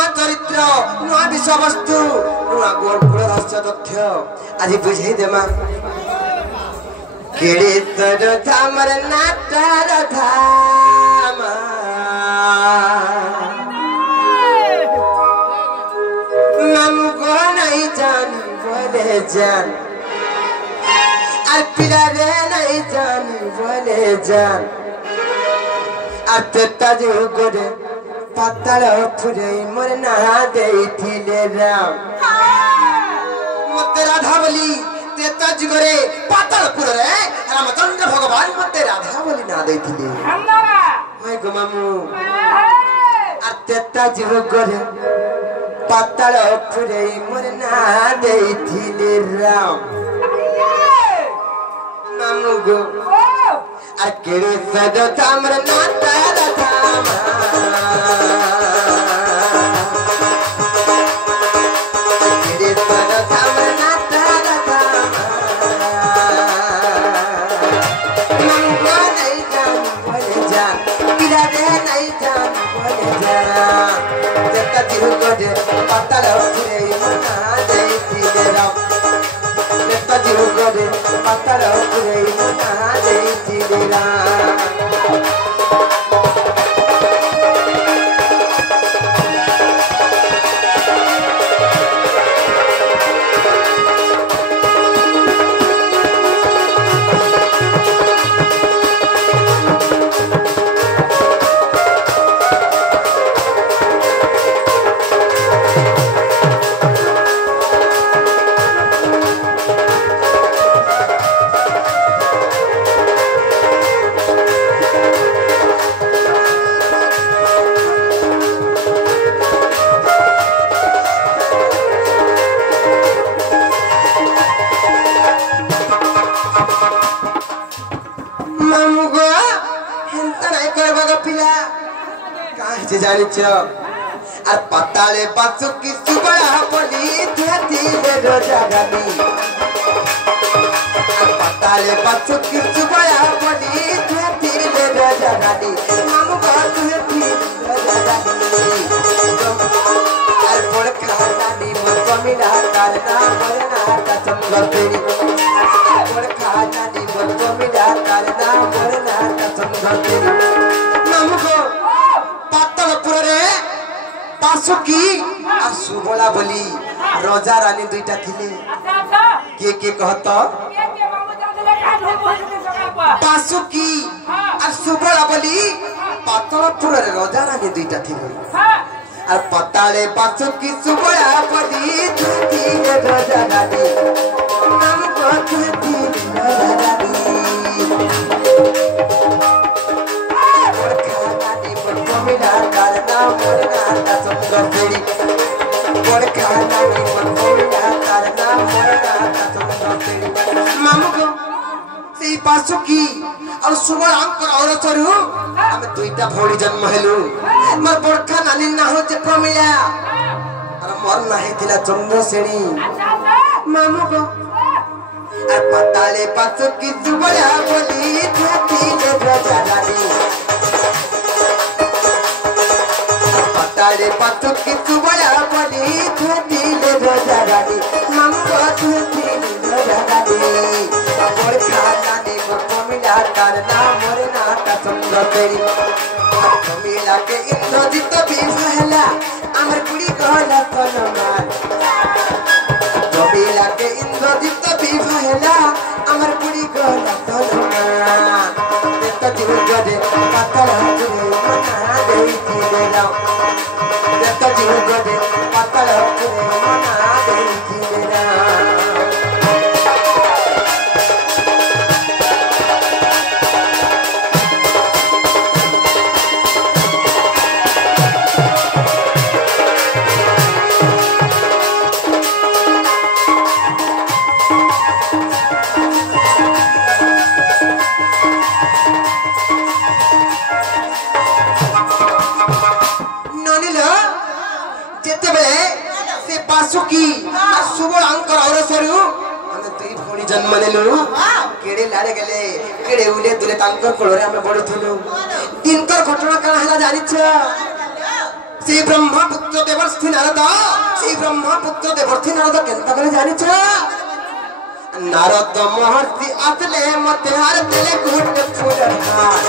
नुआ चरित्र नुआ विषय वस्तु नुआ गोल गुड़ रहस्य तथ्य आज बुझे देमा केड़े तर धामर नाटार धाम नमको नहीं जान बोले जान पिला रे नहीं जान बोले जान ताज गोरे पाताल फुरे मोर ना देथिले राम मते राधा बोली ते ताज गोरे पाताल फुरे रे रामचंद्र भगवान मते राधा बोली ना देथिले हाय गो मामू ताज गोरे पाताल फुरे मोर ना देथिले राम मामू गो अकेले सजो तामर नाता राम अकेले सजो तामर नाता राम मंगो नहीं जान बोले जान पिला दे नहीं जान बोले जान जब दिल को दे पता लो पूरे मना दे दिले राम जब दिल को दे पता लो पूरे मना दे दिले राम पताले बासु की सुबड़ा बोली धीरे रोजा गानी पताले बासु की सुबड़ा बोली धीरे रोजा गानी हम बात है रोजा गानी अल्पोड़ खानी मन मिला करना मरना का संगतेरी अल्पोड़ खानी मन मिला करना मरना का संगतेरी हमको पासुकी और सुबला बोली रोजा रानी दुईटा थिले के कहत पासुकी और सुबला बोली पातलपुर रे रोजा रानी दुईटा थिले और पताले पासुकी सुबला बोली थिले रोजा रानी नाम को थिले रोजा रानी मिला करना मोरना का संगतेरी बोल खाना की मिला करना मोरना का संगतेरी मामू को सेही पासुकी और सुबह अंकर और चरु हम दुईटा भौड़ी जन्म हेलु मोर बड़खा नानी ना हो जे प्रमिला और मोर नाही थिला चंद्रसेनी मामू को आ पताले पासुकी सुबह बोली थी जे राजा रानी पताले पासुकी सुबह बोली दिले रोजा रानी मम्मा दिले रोजा रानी और खाना ने मुझको मिला करना मोरना का संगतेरी मिला के इंद्रजीत भी फहला अमर कुड़ी कहला तनमान मिला के इंद्रजीत भी फहला अमर कुड़ी कहला तनमान ते दिल गदे पतला तुरे मना दे दिले राम जब जीव गदे पतल पुरे मना दे दिले राम पासुकी सुबह अंकर और सरू हम तुई भोणी जन्म लेलु केड़े लारे गेले केड़े उले दुले तांकर कोळरे हम बडुथलु दिनकर घटना काना हला जानिछ से ब्रह्मपुत्र देवर्षि नारद से ब्रह्मपुत्र देवर्षि नारद केनता करे जानिछ नारद महर्षि आसले मते हार देले गुट फुलहार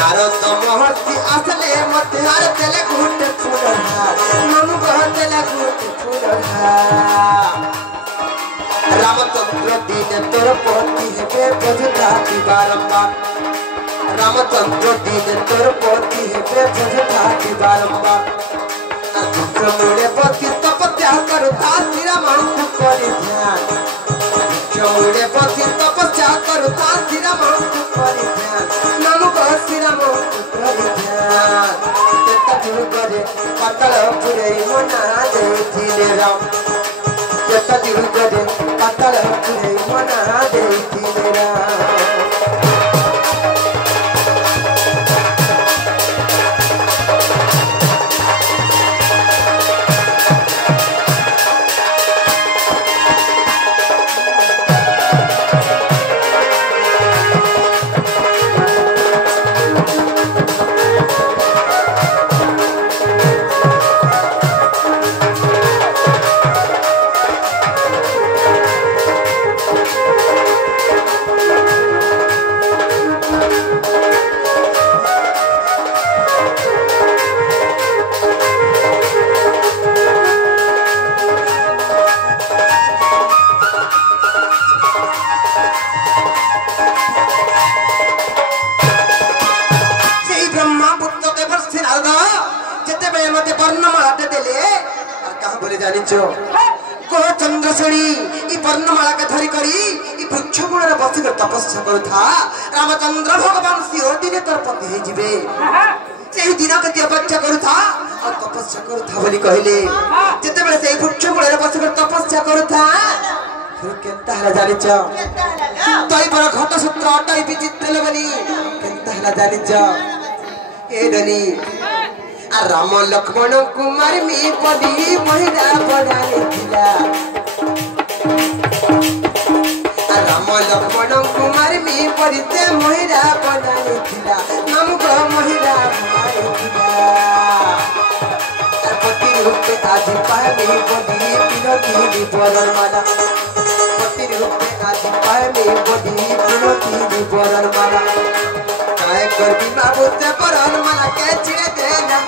नारद महर्षि आसले मते हार देले गुट फुलहार मनु कहतेले गुट फुलहार रामचंद्र दीन तोर पति हेबे बजता बारंबार रामचंद्र दीन तोर पति हेबे बजता बारंबार चमुड़े पति तपस्या करुता श्री राम को करे ध्यान चमुड़े पति तपस्या करुता श्री राम को करे ध्यान नमो कह श्री राम को करे ध्यान तेता जुड़ करे पातल पुरे मना देथिले राम तेता जुड़ करे पातल पुरे मना देथिले राम तपस्या करुथा रामचंद्र भगवान सिंह दिने तोर पति हे जिबे सेही दिन कति अपेक्षा करुथा और तपस्या करुथा बोली कहले जते बेले सेही वृक्ष मूल बस तपस्या करुथा फिर केनता हला जानिच तई पर घट सूत्र अटाई विचित्र बनी केनता हला जानिच ए डनी आ राम लक्ष्मण कुमार मी पदी महिला पडाले थिला राम लक्ष्मण कुमार मी परिते महिला बनाने थिला नामको महिला बनाने थिला पति रूपे आज पाए मी बदी पिनती बरन माला पति रूपे आज पाए मी बदी पिनती बरन माला काय करबी बाबू ते बरन माला के छिड़े दे ना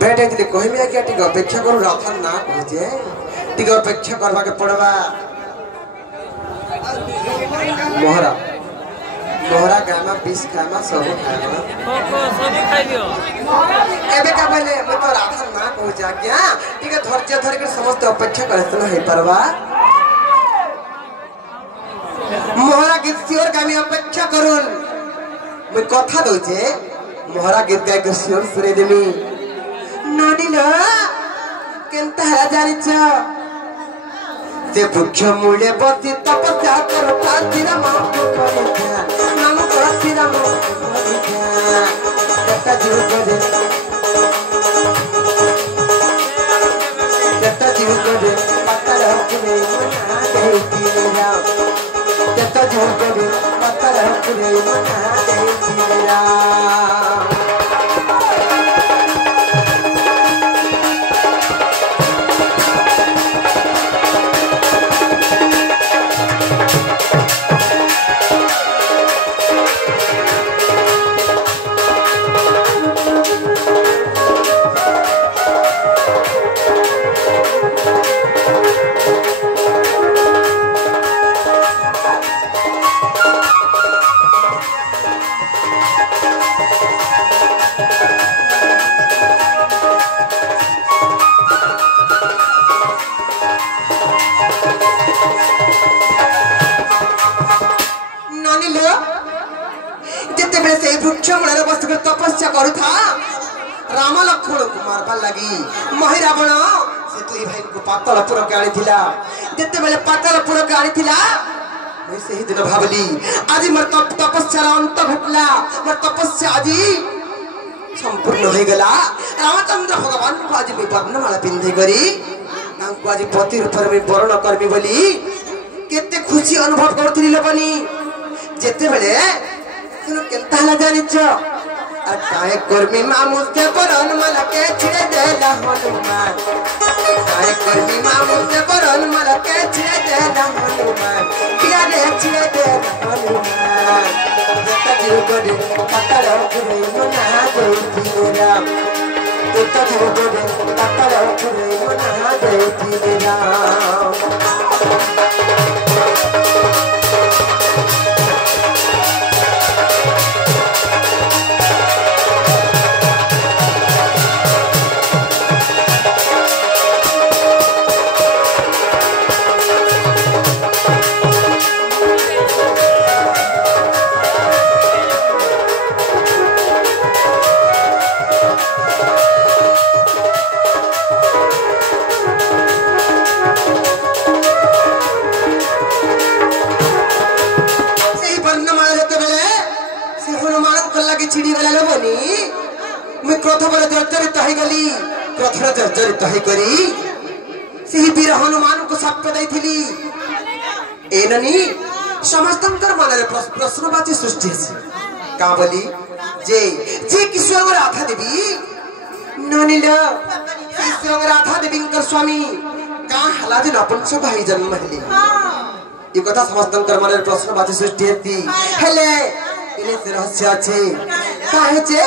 बेटे दिले कहि मिया के टिक अपेक्षा करू राथन ना पहुंचे टिक अपेक्षा करबा के पड़बा मोहरा मोहरा गामा 20 खामा सब खामा सब खाइ दियो एबे का पहले म तो राथन ना पहुंचा क्या टिक धैर्य धर के समस्त अपेक्षा करे त नहीं परबा मोहरा गीत सियोर गामी अपेक्षा करूल म कथा दोचे मोहरा गीत गाय के सियोर सुरे देमी नानीला केनता हला जानिच ते वृक्ष मूले बसी तपस्या करता तिरा मां को करे ध्यान नाम को तिरा मां को करे ध्यान तेता जीव करे पत्थर पुरे मना देती राम तेता जीव करे पत्थर पुरे मना देती राम तपस्या करुथा राम लक्ष्मण कुमार पाल लगी महिरावण से तुई भाई को पातलपुर के आनी थिला जते बेले पातलपुर के आनी थिला मैं सही दिन भाबली आज मोर तपस्या अंत घटला मोर तपस्या आज संपूर्ण हो गला रामचंद्र भगवान को आज मैं वर्णमाला पिंधे करी तांको आज पति रूप में वर्ण करमी बोली केते खुशी अनुभव करथि लोकनी जेते बेले सुनो केनता हला जानिछ आ काहे कर्मी मामुते परन मला के छिड़े देला हनुमान काहे कर्मी मामुते परन मला के छिड़े देला हनुमान किया रे छिड़े देला हनुमान जता जीव कोडे पत्थर पुरे मना देती राम जता जीव कोडे पत्थर पुरे मना देती राम हनुमान को साप दी एननी समस्त मन प्रश्नवाची सृष्टि का बोली जे जे किशोर राधा देवी ननिल किशोर राधा देवी स्वामी का हला दिन अपन सब भाई जन्म हेली ये कथा समस्त मन प्रश्नवाची सृष्टि हेती हेले इने रहस्य अछि काहे जे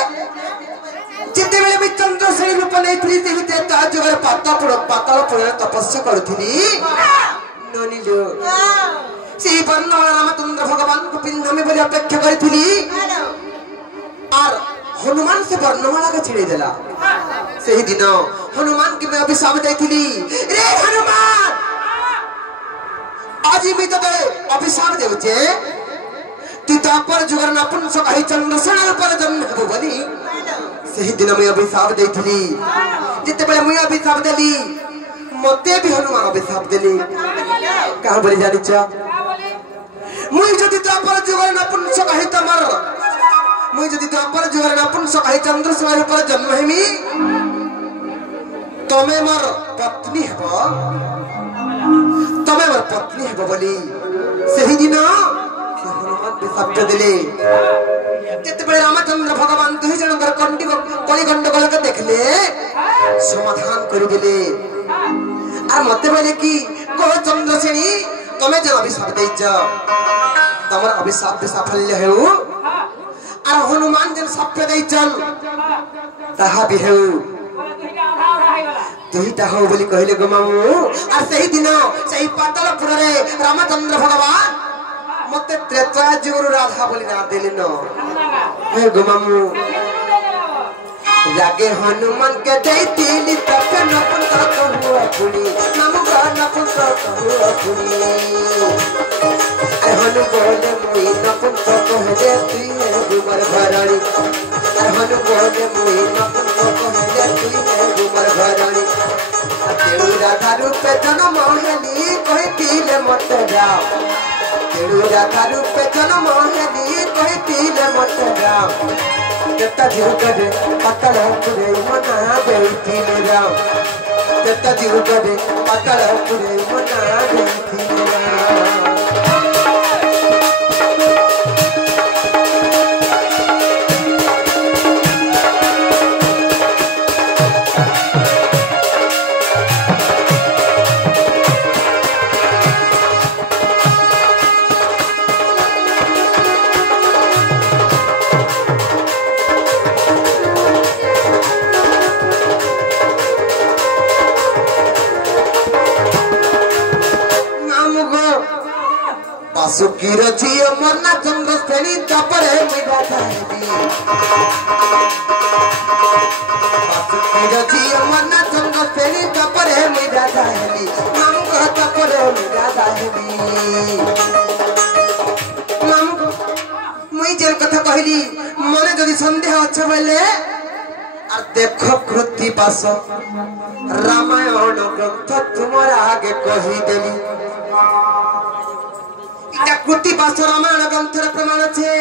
जिते बेले मैं चंद्रसेनी रूप नहीं थी देवता जगह पाताल पुर तपस्या करुथली ननिलो से वर्णमाला रामचंद्र भगवान को पिंड में बोली अपेक्षा करी और हनुमान से वर्णमाला का छिड़े देला से ही दिन हनुमान की मैं अभिशाप देथली रे हनुमान आज मैं तो अभिशाप देउचे तू तापर जुगर नपुंसक कहि चंद्रसेना पर जन्म हेबो बोली सही दिन मैं अभिशाप देथली जिते बेले मैं अभिशाप देली मते भी हनुमान अभिशाप देली कहां बोली जानि छ मुई जदि तापर जुगर नपुंसक कहि तमर मुई जदि तापर जुगर नपुंसक कहि चंद्रसेना पर जन्म हेमी तमे मोर पत्नी हेबो तमे मोर पत्नी हेबो बोली सही दिन हनुमान अभिशाप देले जिते रामचंद्र भगवान दुई जन कंटी कली गंडगोल के देखले समाधान कर दिले आ मते बोले कि को चंद्रसेनी तमे जे अभिशाप दैछ तमर अभिशाप सफल्य हेउ आ हनुमान जन शाप दैछन ताहा भी हेउ दुईटा हो बोली कहले गमाऊ आ सही दिन सही पातालपुर रे रामचंद्र भगवान मते त्रेता जुगुरु राधा बोली ना देली न हे गमामु जागे हनुमान के दैतिली तक नपुंसक हुआ पुनी नामु का नपुंसक हुआ पुनी अरे हनु बोले मुई नपुंसक हेले तुई है गुमर भराणी अरे हनु बोले मुई नपुंसक हेले तुई है गुमर भराणी तेरू राधा रूपे जन्म हेली कहितिले मते जाओ तेरू राधा रूपे जन्म हेली कहितिले मते जाओ जता जीव करे पत्तल पुरे मना देती राम जता जीव करे पत्तल पुरे मना देती राम सुखीर झियो मरना चंद्रसेनी तपरे मिला जाएगी सुखीर झियो मरना चंद्रसेनी तपरे मिला जाएगी नाम को तपरे मिला जाएगी नाम को मुई जेन कथा कहली मने जदी संदेह अच्छा बेले और देखो कृति पास रामायण ग्रंथ तुम्हारा आगे कही देली कृति पास रामायण ग्रंथर प्रमाण छे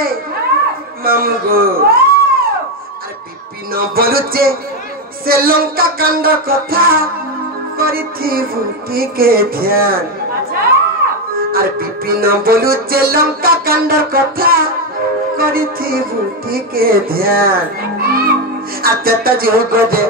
मामगो अरे विपिन बोलुचे से लंका कांड कथा करी थी बूटी के ध्यान और विपिन बोलू जे लंका कांड कथा करी थी बूटी के ध्यान आते जो गजे